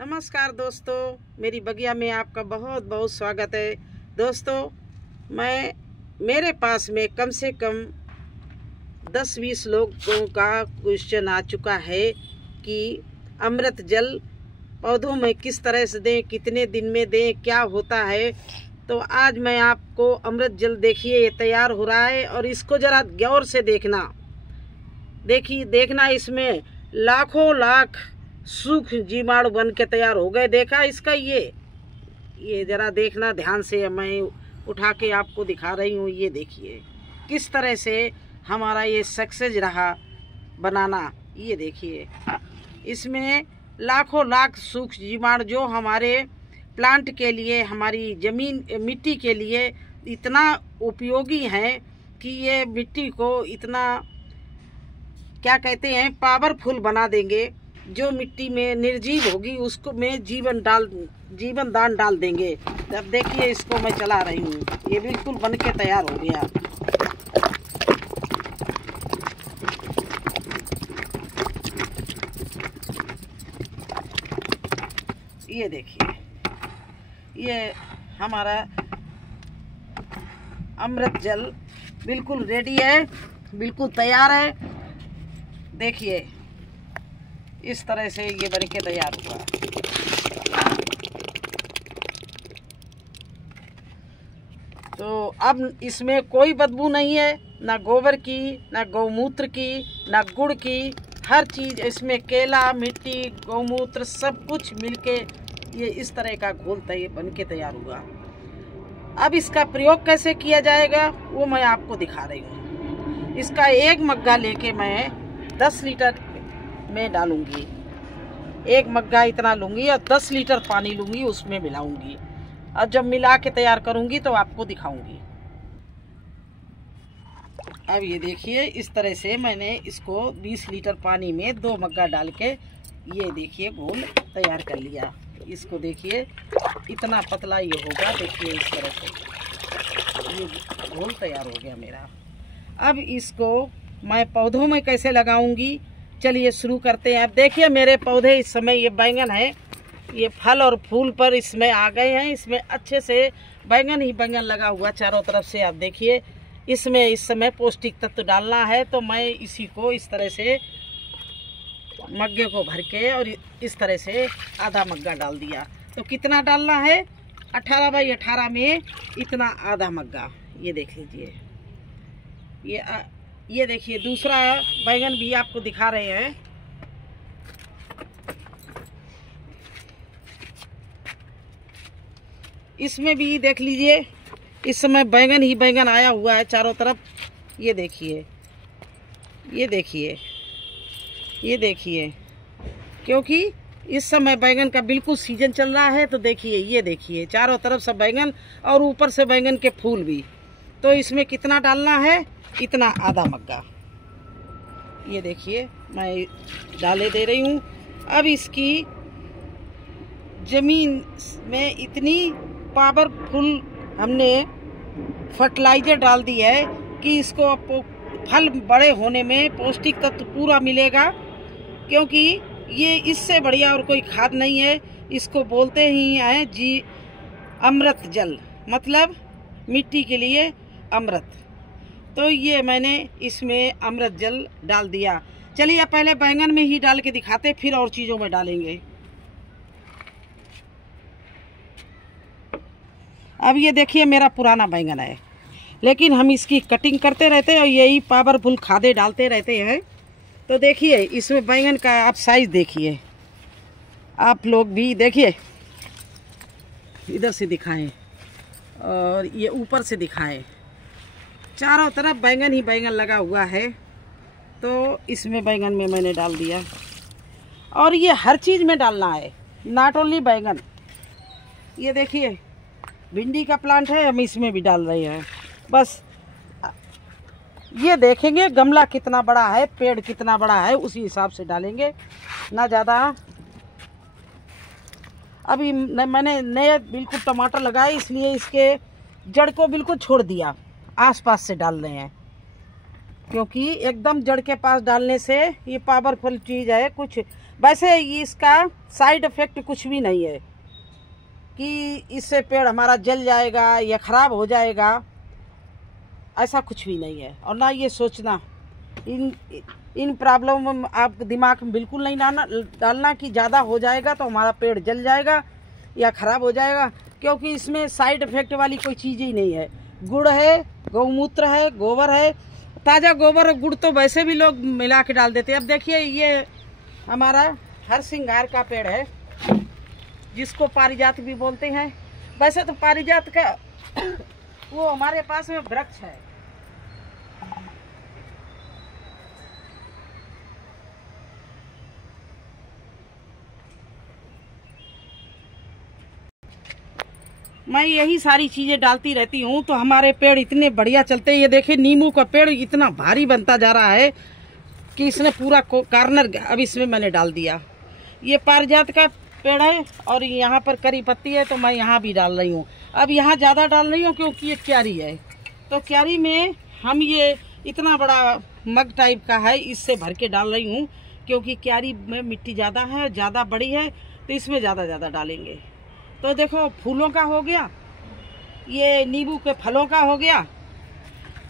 नमस्कार दोस्तों, मेरी बगिया में आपका बहुत बहुत स्वागत है। दोस्तों, मेरे पास में कम से कम 10-20 लोगों का क्वेश्चन आ चुका है कि अमृत जल पौधों में किस तरह से दें, कितने दिन में दें, क्या होता है। तो आज मैं आपको अमृत जल, देखिए ये तैयार हो रहा है और इसको ज़रा गौर से देखना इसमें लाखों लाख सूक्ष्म जीवाणु बन के तैयार हो गए। देखा इसका ये ज़रा देखना ध्यान से, मैं उठा के आपको दिखा रही हूँ। ये देखिए किस तरह से हमारा ये सक्सेस रहा बनाना। ये देखिए इसमें लाखों लाख सूक्ष्म जीवाणु जो हमारे प्लांट के लिए, हमारी ज़मीन मिट्टी के लिए इतना उपयोगी हैं कि ये मिट्टी को इतना क्या कहते हैं पावरफुल बना देंगे। जो मिट्टी में निर्जीव होगी उसको में जीवन दान डाल देंगे। अब देखिए इसको मैं चला रही हूँ, ये बिल्कुल बन के तैयार हो गया। ये देखिए ये हमारा अमृत जल बिल्कुल रेडी है, बिल्कुल तैयार है। देखिए इस तरह से ये बन के तैयार हुआ। तो अब इसमें कोई बदबू नहीं है, ना गोबर की, ना गौमूत्र की, ना गुड़ की। हर चीज़ इसमें, केला, मिट्टी, गौमूत्र सब कुछ मिलके ये इस तरह का घोल बन के तैयार हुआ। अब इसका प्रयोग कैसे किया जाएगा वो मैं आपको दिखा रही हूँ। इसका एक मग्गा लेके मैं 10 लीटर में डालूंगी। एक मग्गा इतना लूँगी और 10 लीटर पानी लूँगी, उसमें मिलाऊंगी और जब मिला के तैयार करूँगी तो आपको दिखाऊंगी। अब ये देखिए इस तरह से मैंने इसको 20 लीटर पानी में 2 मग्गा डाल के ये देखिए घोल तैयार कर लिया। इसको देखिए इतना पतला ये होगा। देखिए इस तरह से ये घोल तैयार हो गया मेरा। अब इसको मैं पौधों में कैसे लगाऊंगी, चलिए शुरू करते हैं। अब देखिए मेरे पौधे इस समय, ये बैंगन है, ये फल और फूल पर इसमें आ गए हैं। इसमें अच्छे से बैंगन ही बैंगन लगा हुआ चारों तरफ से। आप देखिए इसमें इस समय पौष्टिक तत्व डालना है, तो मैं इसी को इस तरह से मग्गे को भर के और इस तरह से आधा मग्गा डाल दिया। तो कितना डालना है, 18 बाई 18 में इतना आधा मग्गा। ये देख लीजिए, ये देखिए दूसरा बैंगन भी आपको दिखा रहे हैं। इसमें भी देख लीजिए इस समय बैंगन ही बैंगन आया हुआ है चारों तरफ। ये देखिए ये देखिए ये देखिए, क्योंकि इस समय बैंगन का बिल्कुल सीजन चल रहा है। तो देखिए ये देखिए चारों तरफ सब बैंगन और ऊपर से बैंगन के फूल भी। तो इसमें कितना डालना है, इतना आधा मग्गा। ये देखिए मैं डाले दे रही हूँ। अब इसकी जमीन में इतनी पावरफुल हमने फर्टिलाइजर डाल दी है कि इसको फल बड़े होने में पौष्टिक तत्व पूरा मिलेगा। क्योंकि ये इससे बढ़िया और कोई खाद नहीं है। इसको बोलते ही हैं जी अमृत जल, मतलब मिट्टी के लिए अमृत। तो ये मैंने इसमें अमृत जल डाल दिया। चलिए पहले बैंगन में ही डाल के दिखाते, फिर और चीज़ों में डालेंगे। अब ये देखिए मेरा पुराना बैंगन है, लेकिन हम इसकी कटिंग करते रहते हैं और यही पावरफुल खादें डालते रहते हैं। तो देखिए इसमें बैंगन का आप साइज देखिए, आप लोग भी देखिए, इधर से दिखाएं और ये ऊपर से दिखाएं। चारों तरफ बैंगन ही बैंगन लगा हुआ है। तो इसमें बैंगन में मैंने डाल दिया और ये हर चीज़ में डालना है, नॉट ओनली बैंगन। ये देखिए भिंडी का प्लांट है, हम इसमें भी डाल रहे हैं। बस ये देखेंगे गमला कितना बड़ा है, पेड़ कितना बड़ा है, उसी हिसाब से डालेंगे, ना ज़्यादा। अभी मैंने नए बिल्कुल टमाटर लगाए, इसलिए इसके जड़ को बिल्कुल छोड़ दिया, आसपास से डाल रहे हैं। क्योंकि एकदम जड़ के पास डालने से ये पावरफुल चीज़ है, कुछ वैसे इसका साइड इफ़ेक्ट कुछ भी नहीं है कि इससे पेड़ हमारा जल जाएगा या ख़राब हो जाएगा, ऐसा कुछ भी नहीं है। और ना ये सोचना, इन प्रॉब्लम में आप दिमाग में बिल्कुल नहीं डालना कि ज़्यादा हो जाएगा तो हमारा पेड़ जल जाएगा या ख़राब हो जाएगा, क्योंकि इसमें साइड इफ़ेक्ट वाली कोई चीज़ ही नहीं है। गुड़ है, गौमूत्र है, गोबर है, ताज़ा गोबर और गुड़ तो वैसे भी लोग मिला के डाल देते हैं। अब देखिए ये हमारा हर सिंगार का पेड़ है, जिसको पारिजात भी बोलते हैं। वैसे तो पारिजात का वो हमारे पास में वृक्ष है। मैं यही सारी चीज़ें डालती रहती हूँ तो हमारे पेड़ इतने बढ़िया चलते हैं। ये देखिए नींबू का पेड़ इतना भारी बनता जा रहा है कि इसने पूरा कार्नर अब इसमें मैंने डाल दिया। ये पारिजात का पेड़ है और यहाँ पर करी पत्ती है तो मैं यहाँ भी डाल रही हूँ। अब यहाँ ज़्यादा डाल रही हूँ क्योंकि ये क्यारी है, तो क्यारी में हम ये इतना बड़ा मग टाइप का है, इससे भर के डाल रही हूँ क्योंकि क्यारी में मिट्टी ज़्यादा है, ज़्यादा बड़ी है, तो इसमें ज़्यादा डालेंगे। तो देखो फूलों का हो गया, ये नींबू के फलों का हो गया।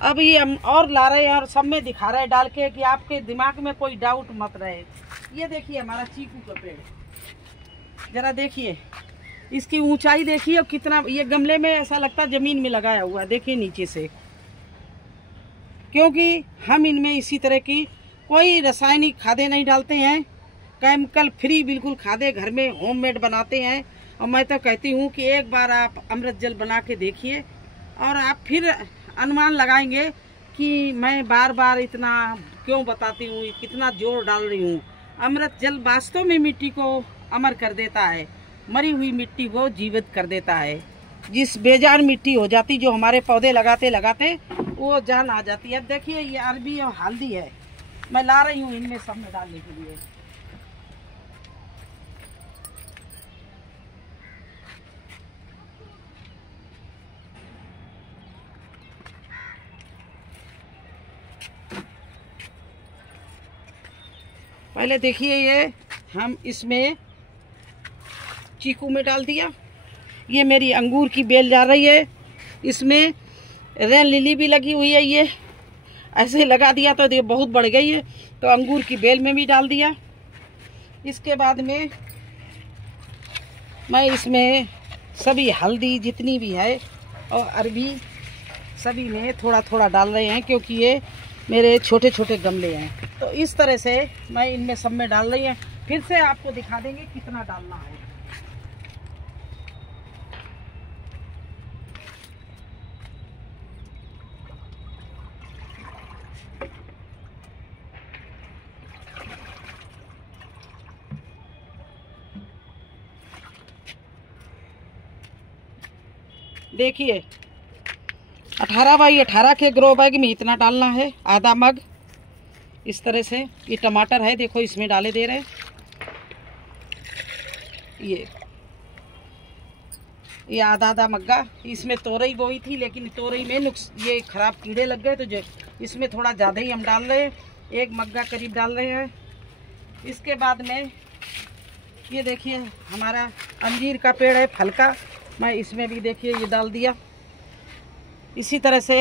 अब ये हम और ला रहे हैं और सब में दिखा रहे हैं डाल के कि आपके दिमाग में कोई डाउट मत रहे। ये देखिए हमारा चीकू का पेड़, जरा देखिए इसकी ऊंचाई देखिए और कितना, ये गमले में ऐसा लगता है जमीन में लगाया हुआ है, देखिए नीचे से। क्योंकि हम इनमें इसी तरह की कोई रासायनिक खादें नहीं डालते हैं, केमिकल फ्री बिल्कुल खादें घर में होममेड बनाते हैं। और मैं तो कहती हूँ कि एक बार आप अमृत जल बना के देखिए और आप फिर अनुमान लगाएंगे कि मैं बार बार इतना क्यों बताती हूँ, कितना जोर डाल रही हूँ। अमृत जल वास्तव में मिट्टी को अमर कर देता है, मरी हुई मिट्टी को जीवित कर देता है। जिस बेजान मिट्टी हो जाती, जो हमारे पौधे लगाते लगाते वो जान आ जाती है। अब देखिए ये अरबी और हल्दी है, मैं ला रही हूँ इनमें सब में डालने के लिए। पहले देखिए ये हम इसमें चीकू में डाल दिया। ये मेरी अंगूर की बेल जा रही है, इसमें रेन लिली भी लगी हुई है, ये ऐसे लगा दिया तो ये बहुत बढ़ गई है, तो अंगूर की बेल में भी डाल दिया। इसके बाद में मैं इसमें सभी हल्दी जितनी भी है और अरबी सभी में थोड़ा थोड़ा डाल रहे हैं, क्योंकि ये मेरे छोटे छोटे गमले हैं। तो इस तरह से मैं इनमें सब में डाल रही हूँ। फिर से आपको दिखा देंगे कितना डालना है। देखिए 18 बाई 18 के ग्रो बैग में इतना डालना है, आधा मग। इस तरह से ये टमाटर है, देखो इसमें डाले दे रहे हैं। ये आधा मग्गा। इसमें तोरई बोई थी, लेकिन तोरई में ये खराब कीड़े लग गए, तो इसमें थोड़ा ज़्यादा ही हम डाल रहे हैं, 1 मग्गा करीब डाल रहे हैं। इसके बाद में ये देखिए हमारा अंजीर का पेड़ है फल का, मैं इसमें भी देखिए ये डाल दिया। इसी तरह से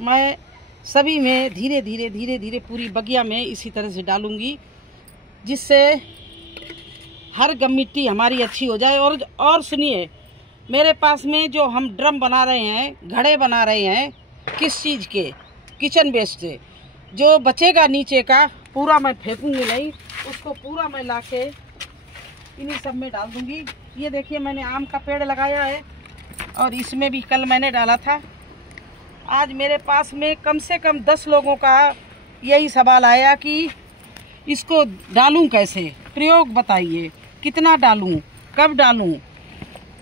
मैं सभी में धीरे धीरे पूरी बगिया में इसी तरह से डालूंगी, जिससे हर मिट्टी हमारी अच्छी हो जाए। और सुनिए, मेरे पास में जो हम ड्रम बना रहे हैं, घड़े बना रहे हैं, किस चीज़ के, किचन वेस्ट से, जो बचेगा नीचे का पूरा मैं फेंकूंगी नहीं, उसको पूरा मैं लाके इन्हीं सब में डाल दूंगी। ये देखिए मैंने आम का पेड़ लगाया है और इसमें भी कल मैंने डाला था। आज मेरे पास में कम से कम 10 लोगों का यही सवाल आया कि इसको डालूं कैसे, प्रयोग बताइए, कितना डालूं, कब डालूं।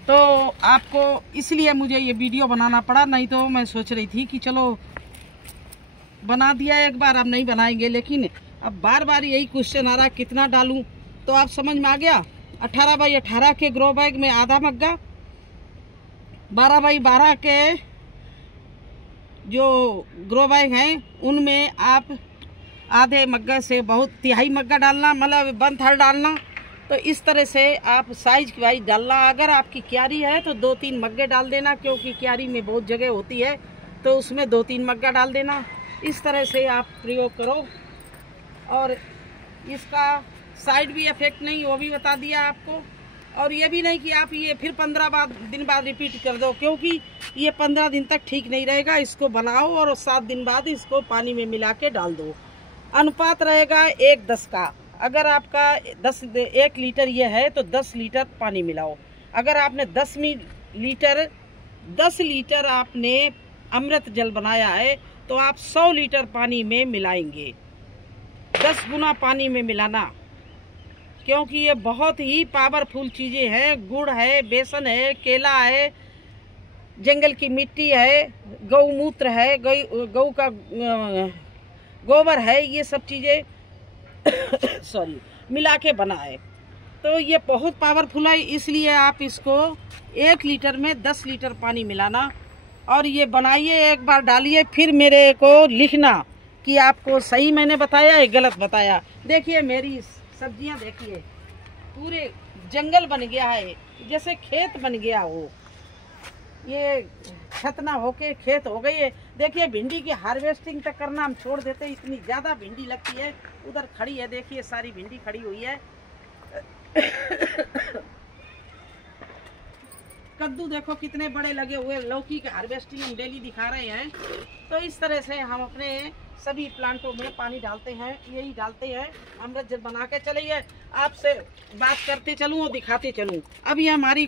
तो आपको इसलिए मुझे ये वीडियो बनाना पड़ा, नहीं तो मैं सोच रही थी कि चलो बना दिया एक बार, अब नहीं बनाएंगे। लेकिन अब बार बार यही क्वेश्चन आ रहा कितना डालूं, तो आप समझ में आ गया। 18 बाई 18 के ग्रो बैग में आधा मग्गा, 12 बाई 12 के जो ग्रो बैग हैं उनमें आप आधे मग्गे से बहुत तिहाई मग्गा डालना, मतलब 1/3 डालना। तो इस तरह से आप साइज की वाइज डालना। अगर आपकी क्यारी है तो 2-3 मग्गे डाल देना, क्योंकि क्यारी में बहुत जगह होती है तो उसमें 2-3 मग्गा डाल देना। इस तरह से आप प्रयोग करो। और इसका साइड भी इफेक्ट नहीं, वो भी बता दिया आपको। और ये भी नहीं कि आप ये फिर 15 दिन बाद रिपीट कर दो, क्योंकि ये 15 दिन तक ठीक नहीं रहेगा। इसको बनाओ और 7 दिन बाद इसको पानी में मिला के डाल दो। अनुपात रहेगा 1:10 का। अगर आपका 1 लीटर ये है तो 10 लीटर पानी मिलाओ। अगर आपने 10 लीटर आपने अमृत जल बनाया है तो आप 100 लीटर पानी में मिलाएंगे। 10 गुना पानी में मिलाना, क्योंकि ये बहुत ही पावरफुल चीज़ें हैं। गुड़ है, बेसन है, केला है, जंगल की मिट्टी है, गौमूत्र है, गौ का गोबर है, ये सब चीज़ें मिला के बना है। तो ये बहुत पावरफुल है। इसलिए आप इसको 1 लीटर में 10 लीटर पानी मिलाना और ये बनाइए, एक बार डालिए, फिर मेरे को लिखना कि आपको सही मैंने बताया या गलत बताया। देखिए मेरी सब्जियां, देखिए पूरे जंगल बन गया है, जैसे खेत बन गया हो। ये छतना होके खेत हो गई है। देखिए भिंडी की हार्वेस्टिंग तक करना हम छोड़ देते, इतनी ज़्यादा भिंडी लगती है। उधर खड़ी है, देखिए सारी भिंडी खड़ी हुई है। कद्दू देखो कितने बड़े लगे हुए। लौकी की हार्वेस्टिंग हम डेली दिखा रहे हैं। तो इस तरह से हम अपने सभी प्लांटों में पानी डालते हैं, यही डालते हैं। अमृत जल बना के चलिए, आपसे बात करते चलूँ और दिखाते चलूँ। अब ये हमारी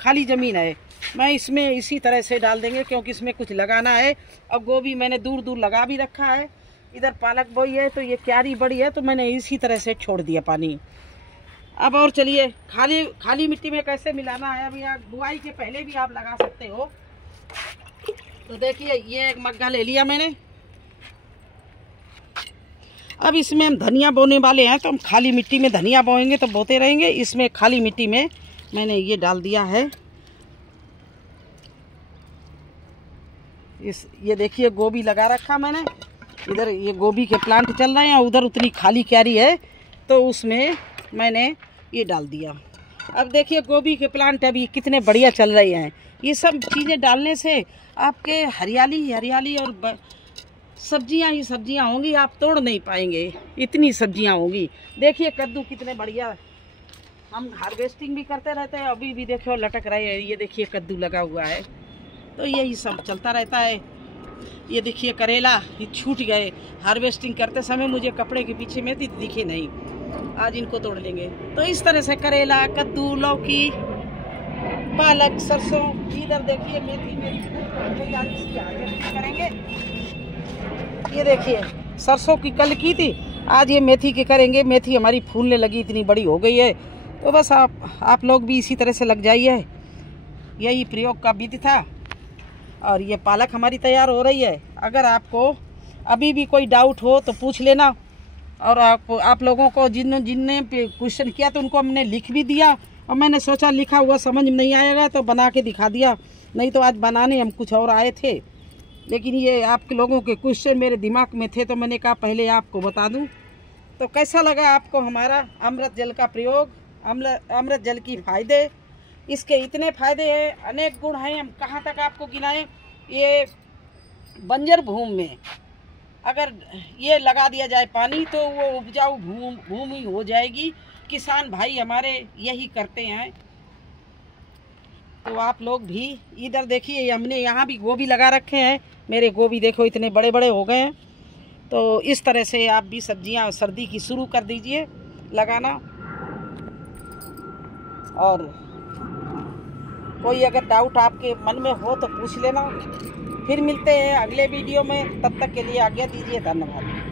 खाली ज़मीन है, मैं इसमें इसी तरह से डाल देंगे, क्योंकि इसमें कुछ लगाना है। अब गोभी मैंने दूर दूर लगा भी रखा है। इधर पालक बोई है, तो ये क्यारी बड़ी है, तो मैंने इसी तरह से छोड़ दिया पानी। अब और चलिए खाली मिट्टी में कैसे मिलाना है। अभी बुआई के पहले भी आप लगा सकते हो। तो देखिए ये एक मग्गा ले लिया मैंने। अब इसमें हम धनिया बोने वाले हैं, तो हम खाली मिट्टी में धनिया बोएंगे तो बोते रहेंगे। इसमें खाली मिट्टी में मैंने ये डाल दिया है। ये देखिए गोभी लगा रखा मैंने। इधर ये गोभी के प्लांट चल रहे हैं, उधर उतनी खाली क्यारी है, तो उसमें मैंने ये डाल दिया। अब देखिए गोभी के प्लांट अभी कितने बढ़िया चल रहे हैं। ये सब चीज़ें डालने से आपके हरियाली और सब्जियां ही सब्जियां होंगी, आप तोड़ नहीं पाएंगे, इतनी सब्जियां होंगी। देखिए कद्दू कितने बढ़िया, हम हार्वेस्टिंग भी करते रहते हैं, अभी भी देखो लटक रहे हैं। ये देखिए कद्दू लगा हुआ है। तो यही सब चलता रहता है। ये देखिए करेला, ये छूट गए हार्वेस्टिंग करते समय, मुझे कपड़े के पीछे में दिखे नहीं। आज इनको तोड़ लेंगे। तो इस तरह से करेला, कद्दू, लौकी, पालक, सरसों। इधर देखिए मेथी करेंगे। ये देखिए सरसों की कल की थी, आज ये मेथी की करेंगे। मेथी हमारी फूलने लगी, इतनी बड़ी हो गई है। तो बस आप लोग भी इसी तरह से लग जाइए। यही प्रयोग का विधि था। और ये पालक हमारी तैयार हो रही है। अगर आपको अभी भी कोई डाउट हो तो पूछ लेना। और आप लोगों को जिनने क्वेश्चन किया तो उनको हमने लिख भी दिया, और मैंने सोचा लिखा हुआ समझ में नहीं आएगा तो बना के दिखा दिया। नहीं तो आज बनाने हम कुछ और आए थे, लेकिन ये आपके लोगों के क्वेश्चन मेरे दिमाग में थे, तो मैंने कहा पहले आपको बता दूं। तो कैसा लगा आपको हमारा अमृत जल का प्रयोग, अमृत जल की फ़ायदे? इसके इतने फ़ायदे हैं, अनेक गुण हैं, हम कहाँ तक आपको गिनाएं। ये बंजर भूमि में अगर ये लगा दिया जाए पानी तो वो उपजाऊ भूमि हो जाएगी। किसान भाई हमारे यही करते हैं। तो आप लोग भी इधर देखिए, हमने यहाँ भी गोभी लगा रखे हैं। मेरे गोभी देखो इतने बड़े बड़े हो गए हैं। तो इस तरह से आप भी सब्जियां सर्दी की शुरू कर दीजिए लगाना। और कोई अगर डाउट आपके मन में हो तो पूछ लेना। फिर मिलते हैं अगले वीडियो में, तब तक के लिए आज्ञा दीजिए। धन्यवाद।